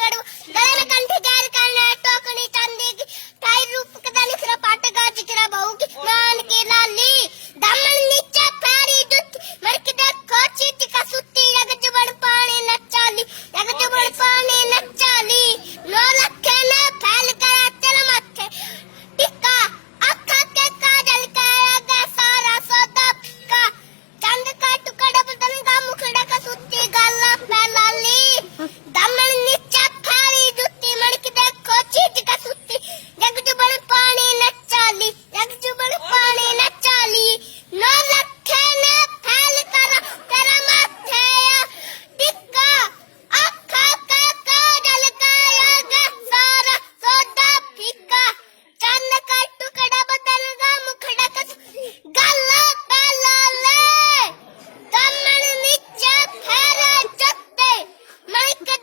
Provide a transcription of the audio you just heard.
गड़ू गले में कंठी गैर करने टोकनी चांदी की टाई रूप कदा निखरा पाट गाज करा बहू की मान की लाली दामन नीचे पैरी जुत मरक देखो चीटी का सुत्ती लग जुबड़ पानी न चाली लग जुबड़ पानी न चाली नो लखे ने फैल कर तेरे माथे टिक्का अखा के काजल का सारा सौदा का चंद का टुकड़ा बदन का मुखड़ा का सुत्ती गला फैलाली दामन नीचे पैरी जुत्ती मरक देखो चीटी का सुत्ती लग जुबड़ पानी न चाली लग जुबड़ पानी न चाली नो लखे ने फैल कर तेरा माथे टिक्का अखा के काजल का सारा सौदा फीका चंद का टुकड़ा बदन का मुखड़ा का गला फैलाले दामन नीचे पैरी जुत्ती मरक